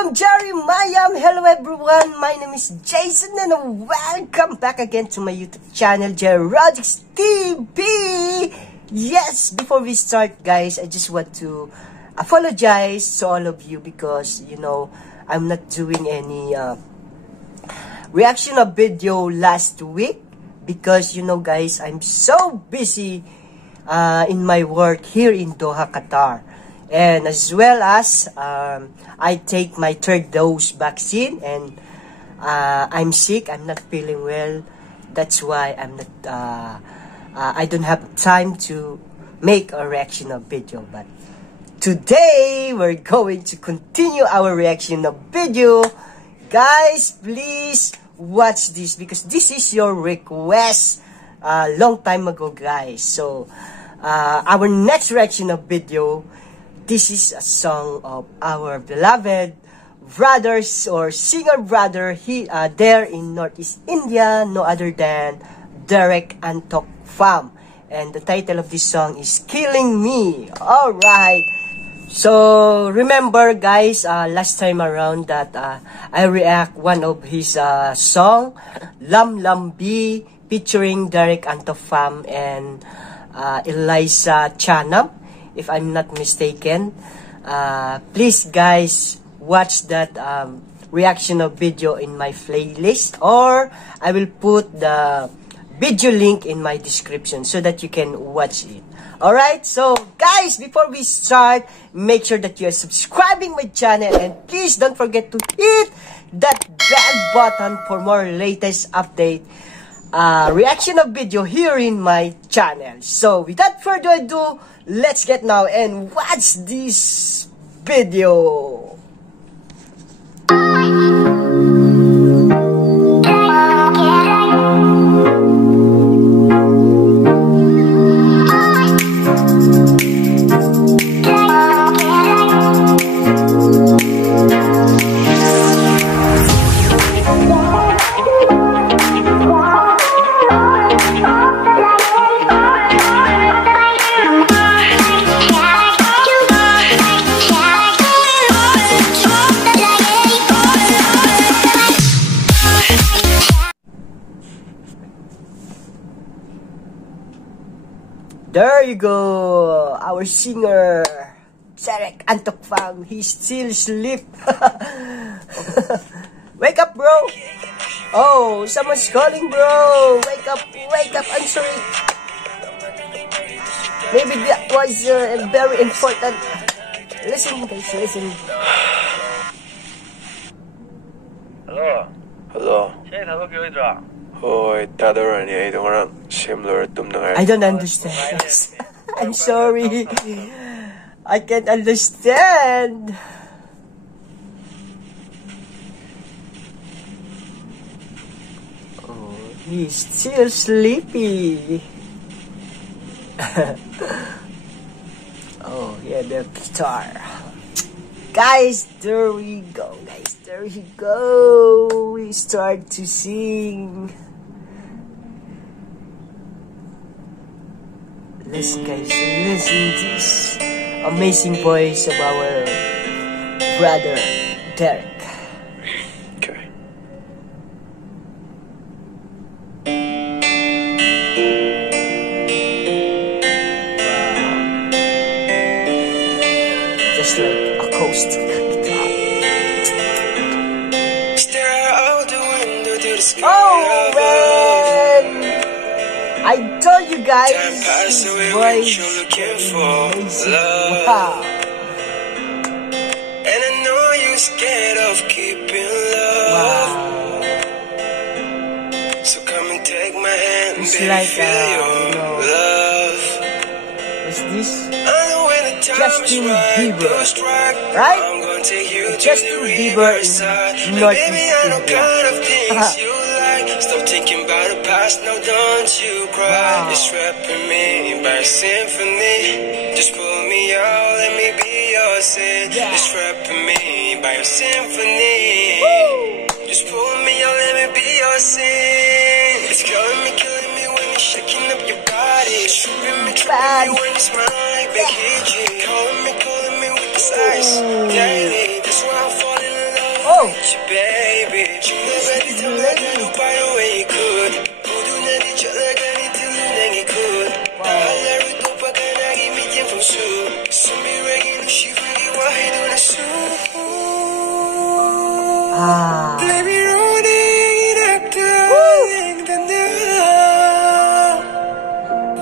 from Jeremiah. Hello everyone, my name is Jason and welcome back again to my YouTube channel, Jerodics TV. Yes, before we start guys, I just want to apologize to all of you because, you know, I'm not doing any reaction of video last week because, you know guys, I'm so busy in my work here in Doha, Qatar. And as well as I take my third dose vaccine and I'm sick, I'm not feeling well. That's why I'm not I don't have time to make a reaction of video. But today we're going to continue our reaction of video. Guys, please watch this because this is your request long time ago guys. So our next reaction of video, this is a song of our beloved brothers or singer brother there in Northeast India, no other than Derek Antok Pham. And the title of this song is Killing Me. Alright. So remember guys, last time around that I react one of his song, Lam Lam B, featuring Derek Antok Pham and Eliza Chanam, if I'm not mistaken. Please guys watch that reaction of video in my playlist, or I will put the video link in my description so that you can watch it. Alright, so guys, before we start, make sure that you are subscribing my channel and please don't forget to hit that bell button for more latest update reaction of video here in my channel. So without further ado, let's get now and watch this video. There you go, our singer, Derek Antok Pham. He still sleep. Wake up, bro. Oh, someone's calling, bro. Wake up, answer it. Maybe that was very important. Listen, guys, listen. Hello. Hello. I don't understand. I'm sorry. I can't understand. Oh, he's still sleepy. Oh, yeah, the guitar. Guys, there we go. Guys, there we go. We start to sing. Listen guys, listen to this amazing voice of our brother Derek. Okay. Wow. Just like acoustic guitar. Oh man! I told you guys, his voice is amazing. Wow. And I know you're scared of keeping love. Wow. So come and take my hand, It's baby, like, feel your love. What's this? I know when the time Justin is right, Bieber, go strike. right? I'm gonna take you Justin to the Bieber riverside. in And Northeast baby, I know India. kind of things you like. Stop thinking about the past, now don't you cry. Wow. You're strapping me by a symphony. Just pull me out, let me be your sin. Yeah. You're strapping me by a symphony. Woo! Just pull me out, let me be your sin. It's killing me when you're shaking up your body. Tripping me when you smile like Becky G. Calling me with the size. Daily, that's why I'm falling in miss you, baby. 중간까지 정말 by the way you could. 모두 난 잊혀나가니 들리는 could. 나를 또 바꿔나기 미진 풍수. 숨이라기 누시훈이 와해도 나 수. Let me running up the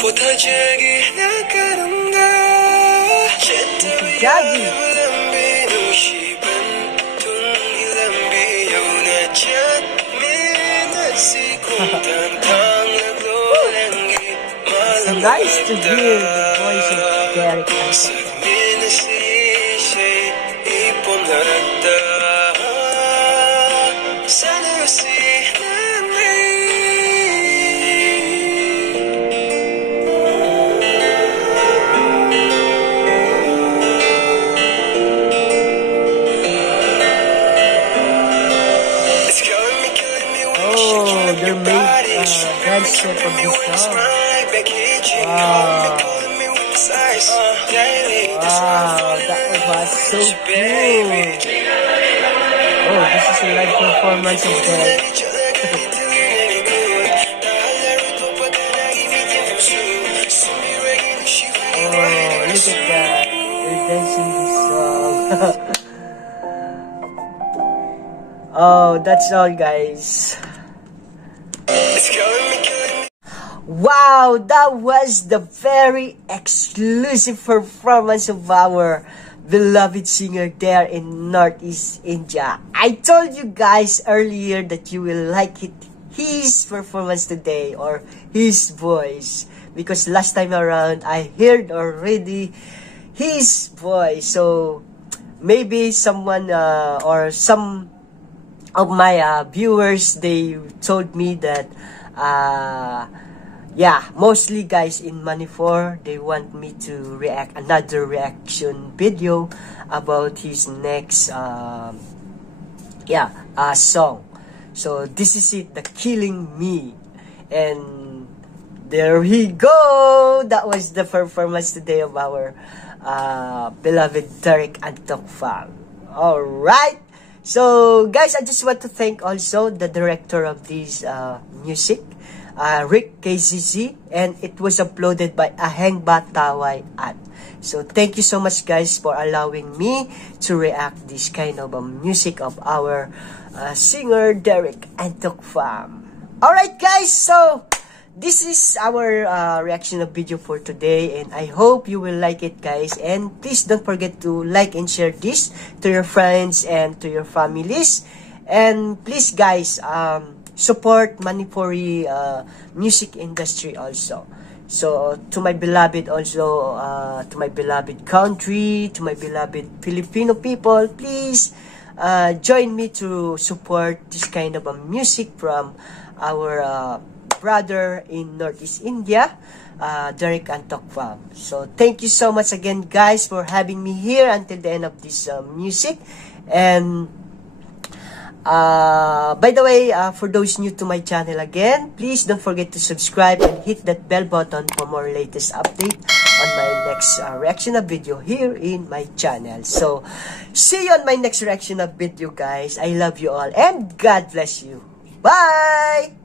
보타적이 나가는가 제때로 lambi 시간 동이 lambi 요나찬 미나시 공당당 나고랭이 말랑 nice to hear the voice of Derek and 미나시 시 이쁨 나란다 their main dance step of this song. Wow, that was so cool. Oh, this is a live performance of Derek. Oh, look at that. They're dancing this song. Oh, that's all, guys. Wow, that was the very exclusive performance of our beloved singer there in Northeast India. I told you guys earlier that you will like his performance today, or his voice, because last time around I heard already his voice. So maybe someone or some of my viewers, they told me that yeah, mostly guys in Money4, they want me to react another reaction video about his next song. So this is it, the Killing Me, and there we go. That was the performance today of our beloved Derek Antokfang. All right. So guys, I just want to thank also the director of this music, Rick KZZ, and it was uploaded by Aheng Bataway At. So thank you so much guys for allowing me to react this kind of music of our singer Derek Antokfang. Alright guys, so this is our reaction of video for today, and I hope you will like it guys, and please don't forget to like and share this to your friends and to your families, and please guys support Manipuri music industry also. So to my beloved also, to my beloved country, to my beloved Filipino people, please join me to support this kind of music from our brother in Northeast India, Derek Antokfang. So thank you so much again guys for having me here until the end of this music. And by the way, for those new to my channel again, please don't forget to subscribe and hit that bell button for more latest update on my next reaction of video here in my channel. So see you on my next reaction of video guys. I love you all and God bless you. Bye!